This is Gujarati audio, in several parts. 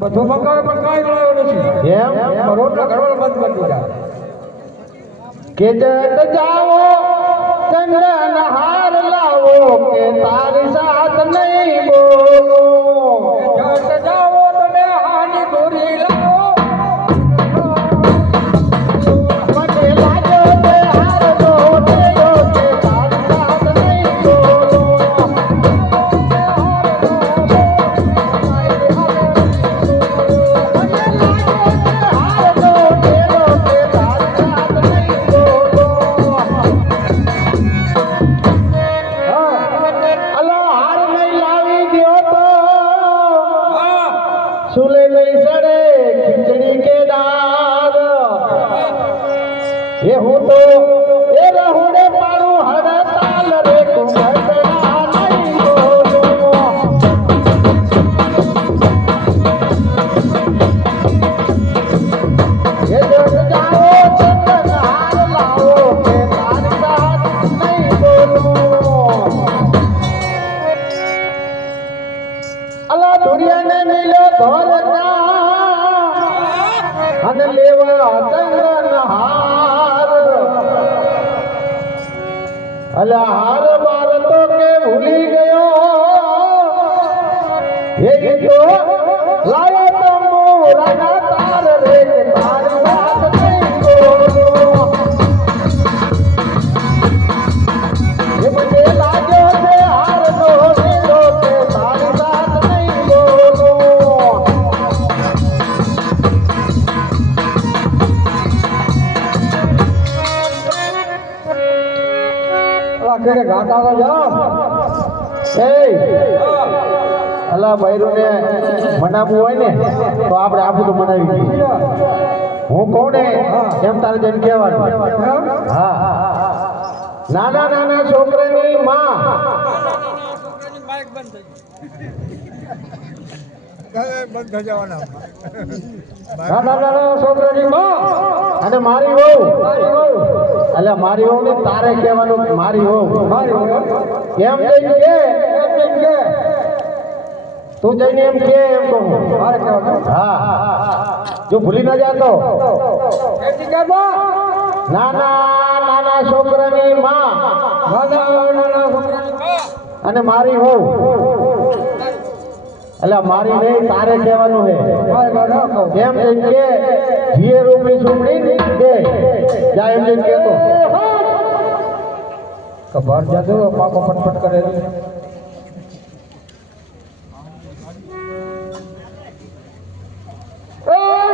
બધું મંગાવે પણ કાંઈ લાવ્યો નથી. એમ રોટલા ઘડવાનું બંધ કરી દીધા. કે જટ જાઓ ચંદન હાર લાવો કે તારી સાથ નહીં બોલો. જટ જાઓ તમે હાની દોરી લાવો. મને લાજો તે હાર દો દેજો કે તારી સાથ નહીં બોલો. સુલે લઈ સડે ખીચડી કે દાળ એ હું તો એ રહુડે પાડું હડતાલ રે કુંભટના નહીં બોલો. એ જટ જાઓ ચંદન હાર લાવો કે તારી સાથ નહીં બોલો. અલા દુનિયાને મિલ્યો ધોરના અને લેવા ચંદન હાર. અલા હાર બાર તો કે ભૂલી ગયો એ ગીતો લાયો તો મોરાના તાર રે કે તારી વાત નહીં બોલો. એ મને લાગ્યો છે હાર નો લીધો કે તારી વાત નહીં બોલો. ઘરે ઘાટ આવે જા. અલા બૈરું ને મનાવવું હોય ને તો આપણે આપું તો મનાવી દઈએ. હું કોને એમ તારે જઈને કહેવાનું. હા નાના નાના છોકરાની માં નાના નાના છોકરાની માં અને મારી વહુ. એટલે મારી વહુ ને તારે કહેવાનું મારી વહુ. મારી એમ જઈને કે તું જઈને એમ કે એમ કહું. મારે કહેવાનું. હા જો ભૂલી ના જાતો. નાના નાના છોકરાની માં અને મારી વહુ. એટલે મારી નહીં તારે કહેવાનું છે. એમ જઈને કે જીએ રોપડી સુમડી દે જા એમ જઈને કહેતો. બહાર જતો પાકો પટપટ કરેલી.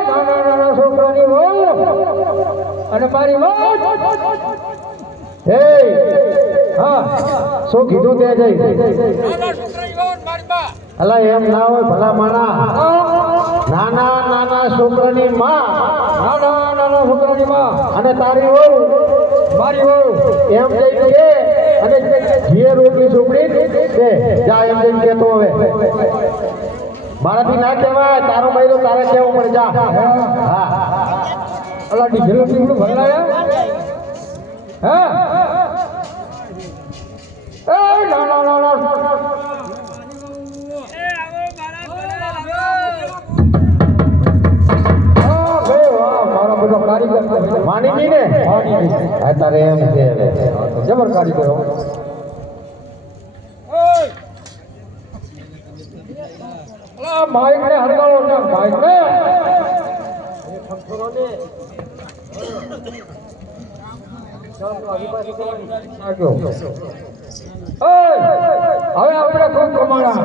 નાના નાના છોકરાની વહુ અને મારી વહુ. હે હા શું કીધું તે જઈ. અલા એમ ના હોય ભલા માણા. નાના નાના છોકરાની માં નાના નાના છોકરાની માં અને તારી વહુ મારી વહુ. એમ જઈને કે અને જીએ રોટલી સુપડી દે જા એમ જઈને કહેતો. હવે મારાથી ના કહેવાય. તારો બૈરો તારે કહેવું પડે જા. હા અલા ડીઝલ ટીમનું ભરલાયા. હા એ નાના નાના માની જી ને તારે એમ છે જબર કારીગરો. માઇક ને હડકાવો છે. માઇક ને હવે આપણે ખૂબ પ્રમાણ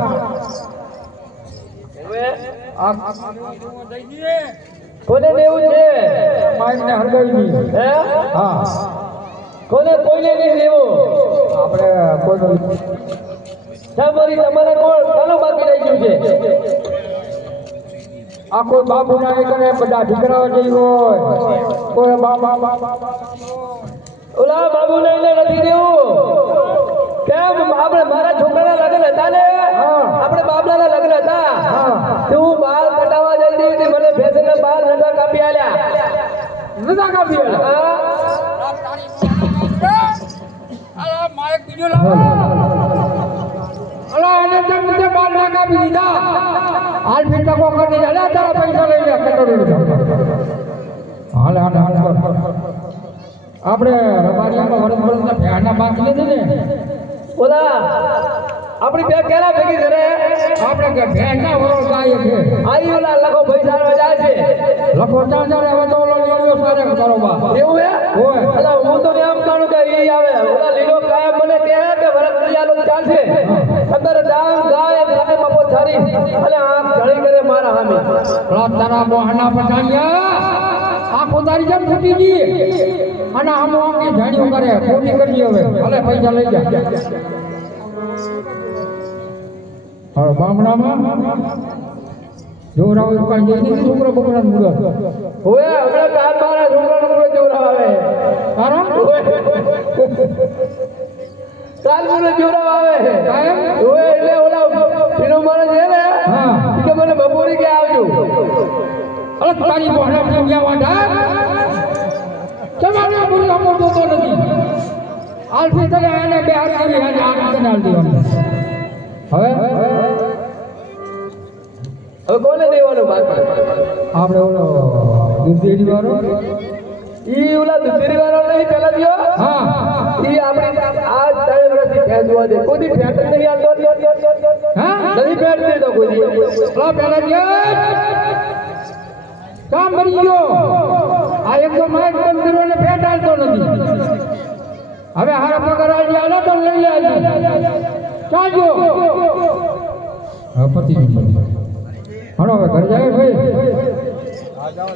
કોને દેવું છે. માઇક ને હડકાવી હે. હા કોને કોઈને નહીં લેવું. આપણે કોઈ તમારી તમારે કોણ કાનો બાકી રહી ગયું છે. આ કોઈ બાબુ ના કરે બધા દીકરાઓ જઈ હોય કોઈ બાબા ઓલા બાબુ લઈને નથી દેવું. કેમ આપણે મારા છોકરાના લગ્ન હતા ને આપણે બાબલાના લગ્ન હતા. તું બાલ કટાવા જઈ હતી મને ફેશનના બાલ નતા કાપી આલ્યા. નતા કાપી આલ્યા. અલા માઈક બીજો લાવો. અલા અને જમ બાલ ના કાપી દીધા. હાલ ફીટા કોકર ની ડાલા આપણે રબારિયામાં વરસ ભેળના બાકી નથી ને ઓલા આપણી બે કેરા ભેગી કરે આપણે કે ભેળના વરસ ગાય છે આઈ ઓલા લખો પૈસા જાય છે લખો ચાંચારે હવે તો ઓલો લીલો સારે કરો બા એવું હે હોય અલા હું તો એમ જાણું કે ઈ આવે ઓલા લીલો કાયમ મને કહે કે વરસરિયાનો ચાલશે અંદર ડાંગ ગાય ગાય બાપો થારી અલે આંખ જળી કરે મારા સામે તારા મોહના પઠાણિયા આંખો તારી જેમ ફૂટી ગઈ અને આમ આંખી જાણ્યું કરે પૂરી કરી હવે ભલે પૈસા લઈ જા હવે બામણામાં જોરાવ કાંઈ જઈ નથી છોકરો બકરા મુડો ઓએ હમણાં કાર મારા છોકરાનો મુડો જોરાવ આવે તારા કાલ મુડો જોરાવ આવે કાયમ ઓએ એટલે ઓલા પીનો મારે છે ને હા કે મને બપોરી કે આવજો અરે તારી મોહના પઠાણિયા વાડા તમારે બુરી અમર તો નથી આલફી તને એને બે હાથ કરી અને આ તને આલ દેવાનું હવે કોને દેવાનું બાકી આપણે ઓલો દૂધેરી વાળો ઈ ઓલા દુધેરી વાળો નહીં પેલા દિયો હા ઈ આપણે આ 3 વર્ષથી ફેંસવા દે કોઈ દી ફેંસ નહીં આવતો હા નથી ફેંસ દેતો કોઈ દી પેલા કામ કરી ગયો આ એક તો માઇક બંધ કરવાને ફેટ આવતો નથી હવે હારા પગાર આજે આલો તો લઈ લે આજે ચાલજો હા પતિ હણો હવે ઘર જાય ભાઈ હા જાવ